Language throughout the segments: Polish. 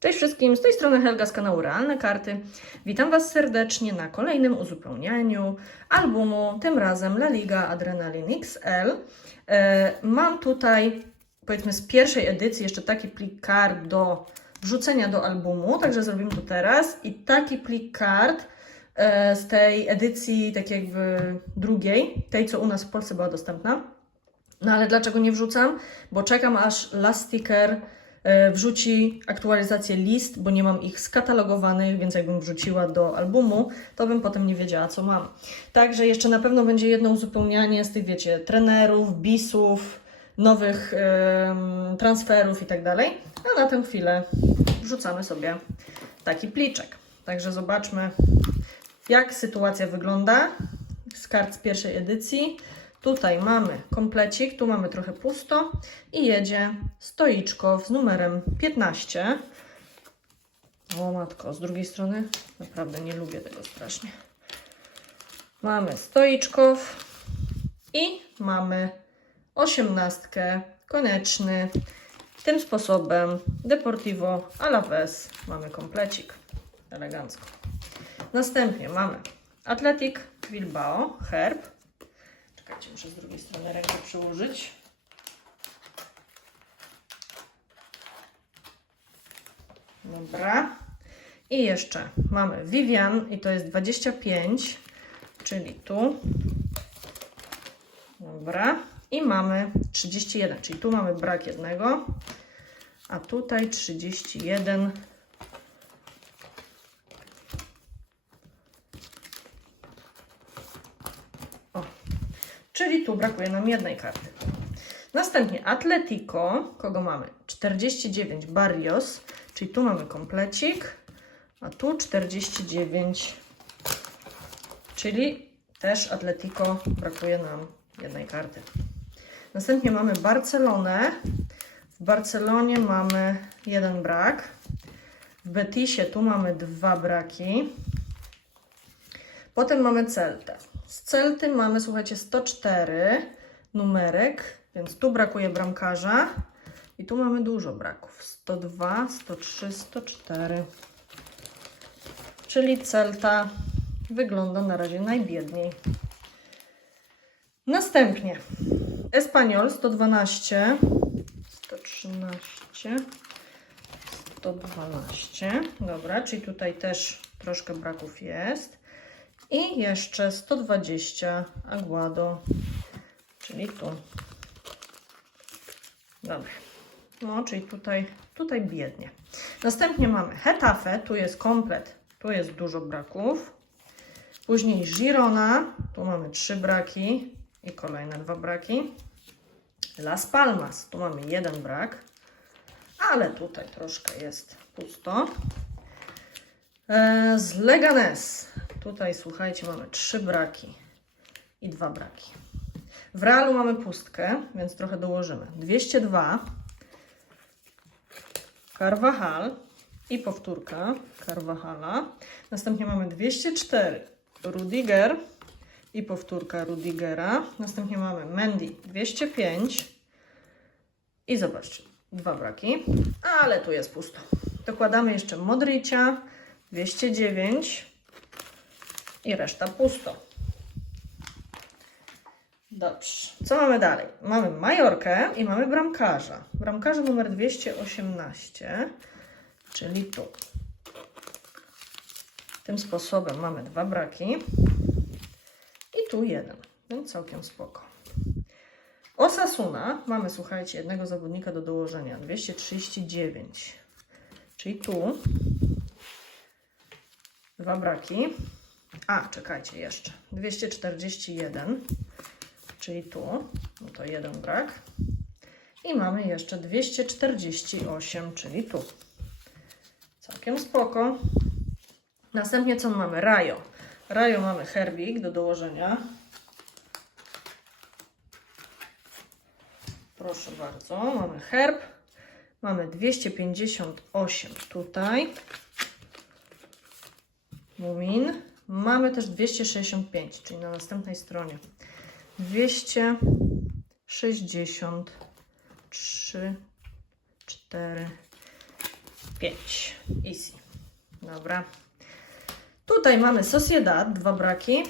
Cześć wszystkim, z tej strony Helga z kanału Realne Karty. Witam Was serdecznie na kolejnym uzupełnianiu albumu, tym razem La Liga Adrenaline XL. E, mam tutaj, powiedzmy z pierwszej edycji, jeszcze taki plik kart do wrzucenia do albumu, także zrobimy to teraz. I taki plik kart e, z tej edycji, tak jakby drugiej, tej co u nas w Polsce była dostępna. No ale dlaczego nie wrzucam? Bo czekam aż Last Sticker wrzuci aktualizację list, bo nie mam ich skatalogowanych, więc jakbym wrzuciła do albumu, to bym potem nie wiedziała, co mam. Także jeszcze na pewno będzie jedno uzupełnianie z tych, wiecie, trenerów, bisów, nowych em, transferów i tak dalej. A na tę chwilę wrzucamy sobie taki pliczek. Także zobaczmy, jak sytuacja wygląda z kart z pierwszej edycji. Tutaj mamy komplecik, tu mamy trochę pusto i jedzie stoiczko z numerem 15. O matko, z drugiej strony naprawdę nie lubię tego strasznie. Mamy stoiczków i mamy osiemnastkę, konieczny. Tym sposobem Deportivo Alaves mamy komplecik, elegancko. Następnie mamy Atletic Bilbao, herb. Czekajcie, muszę z drugiej strony rękę przyłożyć. Dobra. I jeszcze mamy Vivian i to jest 25, czyli tu. Dobra. I mamy 31, czyli tu mamy brak jednego, a tutaj 31. czyli tu brakuje nam jednej karty. Następnie Atletico, kogo mamy? 49 Barrios, czyli tu mamy komplecik, a tu 49, czyli też Atletico brakuje nam jednej karty. Następnie mamy Barcelonę. W Barcelonie mamy jeden brak. W Betisie tu mamy dwa braki. Potem mamy Celtę. Z Celty mamy, słuchajcie, 104 numerek, więc tu brakuje bramkarza. I tu mamy dużo braków. 102, 103, 104. Czyli Celta wygląda na razie najbiedniej. Następnie Espanyol 112, 113, 112. Dobra, czyli tutaj też troszkę braków jest. I jeszcze 120 Aguado, czyli tu. Dobra. No, czyli tutaj, tutaj biednie. Następnie mamy Hetafe, tu jest komplet, tu jest dużo braków. Później Girona, tu mamy trzy braki i kolejne dwa braki. Las Palmas, tu mamy jeden brak, ale tutaj troszkę jest pusto. E, Z Leganes, tutaj słuchajcie, mamy trzy braki i dwa braki. W Realu mamy pustkę, więc trochę dołożymy. 202, Carvajal i powtórka Carvajala. Następnie mamy 204, Rudiger i powtórka Rudigera. Następnie mamy Mendy 205 i zobaczcie, dwa braki, ale tu jest pusto. Dokładamy jeszcze Modricia 209 i reszta pusto. Dobrze, co mamy dalej? Mamy Majorkę i mamy bramkarza. Bramkarza numer 218, czyli tu. Tym sposobem mamy dwa braki. I tu jeden, więc całkiem spoko. Osasuna, mamy słuchajcie, jednego zawodnika do dołożenia, 239, czyli tu dwa braki. A, czekajcie jeszcze, 241, czyli tu, no to jeden brak. I mamy jeszcze 248, czyli tu. Całkiem spoko. Następnie co mamy? Rajo. Rajo mamy herbik do dołożenia. Proszę bardzo, mamy herb. Mamy 258 tutaj. Mumin. Mamy też 265, czyli na następnej stronie. 263, 4, 5. Easy. Dobra. Tutaj mamy Sociedad, dwa braki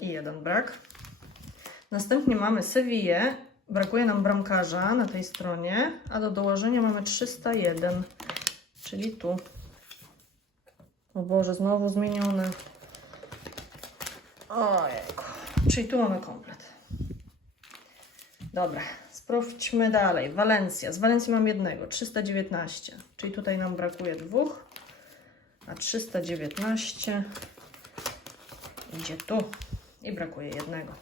i jeden brak. Następnie mamy Sevillę. Brakuje nam bramkarza na tej stronie, a do dołożenia mamy 301, czyli tu. O Boże, znowu zmienione. Ojejku. Czyli tu mamy komplet. Dobra, sprawdźmy dalej. Walencja. Z Walencji mam jednego, 319. Czyli tutaj nam brakuje dwóch, a 319 idzie tu i brakuje jednego.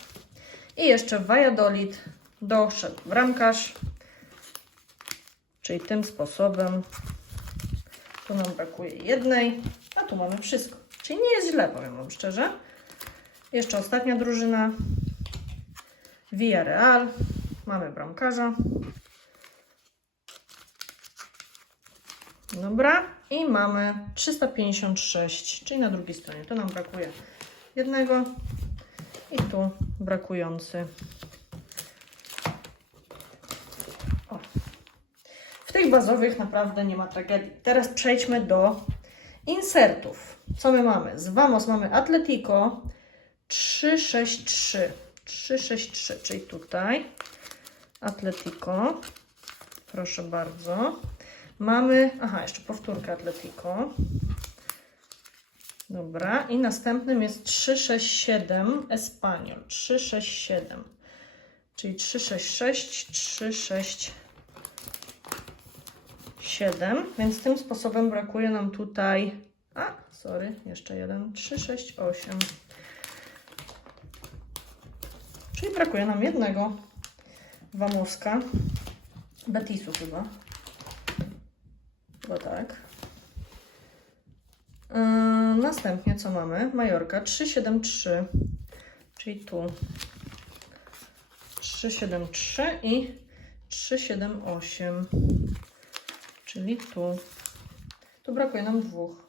I jeszcze Valladolid doszedł bramkarz, czyli tym sposobem tu nam brakuje jednej, a tu mamy wszystko. Czyli nie jest źle, powiem Wam szczerze. Jeszcze ostatnia drużyna. Villarreal. Mamy bramkarza. Dobra. I mamy 356, czyli na drugiej stronie. To nam brakuje jednego. I tu brakujący. O. W tych bazowych naprawdę nie ma tragedii. Teraz przejdźmy do insertów. Co my mamy? Z Vamos mamy Atletico 363. 363, czyli tutaj Atletico. Proszę bardzo. Mamy, aha, jeszcze powtórkę Atletico. Dobra, i następnym jest 367 Espaniol. 367. Czyli 366, 367. Więc tym sposobem brakuje nam tutaj. A, sorry, jeszcze jeden. 368. Czyli brakuje nam jednego Wamuska. Betisu chyba. Chyba tak. Yy, następnie co mamy? Majorka 373. Czyli tu. 373 i 378. Czyli tu. Tu brakuje nam dwóch.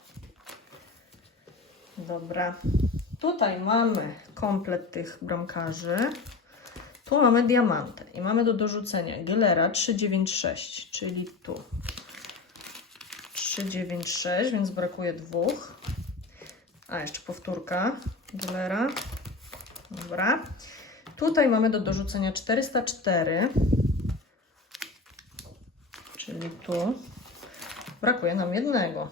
Dobra. Tutaj mamy komplet tych bramkarzy. Tu mamy diamantę i mamy do dorzucenia Gilera 396, czyli tu. 396, więc brakuje dwóch. A, jeszcze powtórka Gilera. Dobra. Tutaj mamy do dorzucenia 404, czyli tu. Brakuje nam jednego.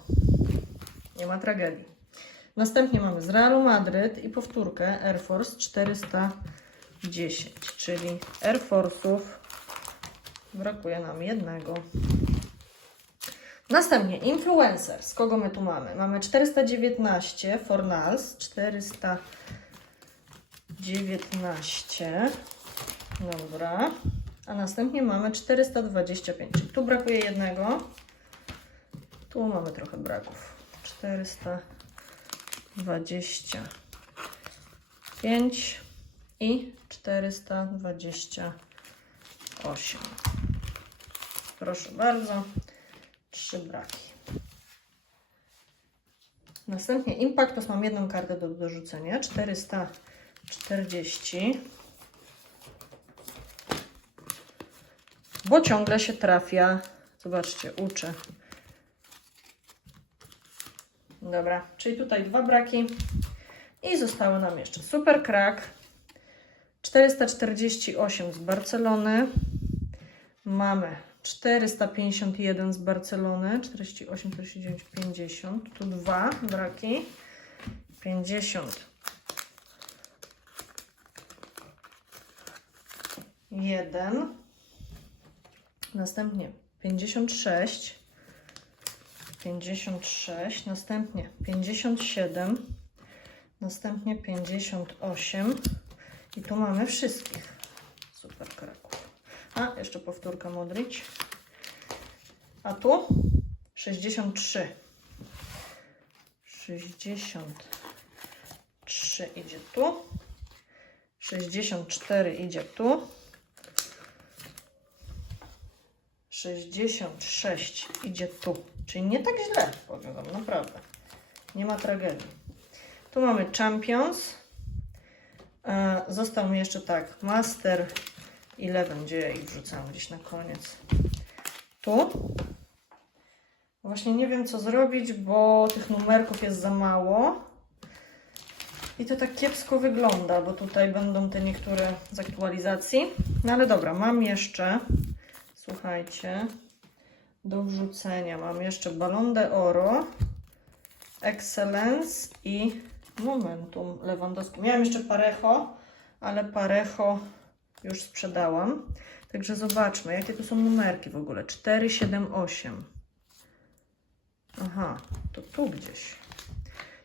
Nie ma tragedii. Następnie mamy z Realu Madryt i powtórkę Air Force 410, czyli Air Force'ów brakuje nam jednego. Następnie influencer. Z kogo my tu mamy? Mamy 419 Fornals, 419. Dobra. A następnie mamy 425. Czyli tu brakuje jednego. Tu mamy trochę braków. 425 i 428. Proszę bardzo trzy braki. Następnie Impactos mam jedną kartę do dorzucenia, 440. Bo ciągle się trafia. Zobaczcie, uczę. Dobra, czyli tutaj dwa braki. I zostało nam jeszcze Super Crack. 448 z Barcelony. Mamy 451 z Barcelony, 48, 49, 50. Tu dwa braki. 50. Jeden. Następnie 56. 56. Następnie 57. Następnie 58. I tu mamy wszystkich. Super Kraków. A, jeszcze powtórka Modric. A tu 63. 63 idzie tu. 64 idzie tu. 66 idzie tu. Czyli nie tak źle, powiem Wam, naprawdę. Nie ma tragedii. Tu mamy Champions. E, Został mi jeszcze tak, Master 11, gdzie ja ich wrzucałam gdzieś na koniec. Tu Właśnie nie wiem, co zrobić, bo tych numerków jest za mało. I to tak kiepsko wygląda, bo tutaj będą te niektóre z aktualizacji. No ale dobra, mam jeszcze, słuchajcie, do wrzucenia mam jeszcze Ballon d'Oro, Excellence i Momentum Lewandowski. Miałam jeszcze Parejo, ale Parejo już sprzedałam. Także zobaczmy, jakie tu są numerki w ogóle. 4, 7, 8. Aha, to tu gdzieś.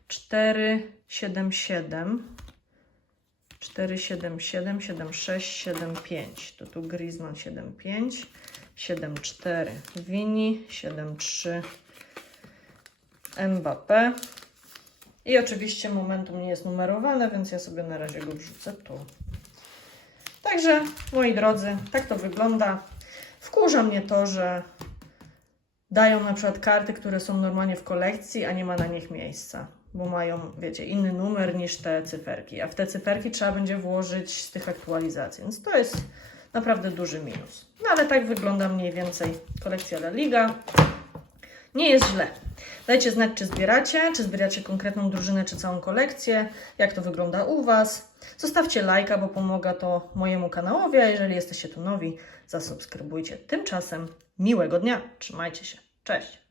4, 7, 7. 4, 7, 7, 7, 6, 7, 5. To tu Griezmann 7, 5. 7, 4. Vini 7, 3. Mbappé. I oczywiście momentum nie jest numerowane, więc ja sobie na razie go wrzucę tu. Także, moi drodzy, tak to wygląda. Wkurza mnie to, że dają na przykład karty, które są normalnie w kolekcji, a nie ma na nich miejsca, bo mają, wiecie, inny numer niż te cyferki, a w te cyferki trzeba będzie włożyć z tych aktualizacji, więc to jest naprawdę duży minus. No ale tak wygląda mniej więcej kolekcja La Liga. Nie jest źle. Dajcie znać, czy zbieracie, czy zbieracie konkretną drużynę, czy całą kolekcję, jak to wygląda u Was. Zostawcie lajka, bo pomaga to mojemu kanałowi, a jeżeli jesteście tu nowi, zasubskrybujcie. Tymczasem miłego dnia, trzymajcie się, cześć!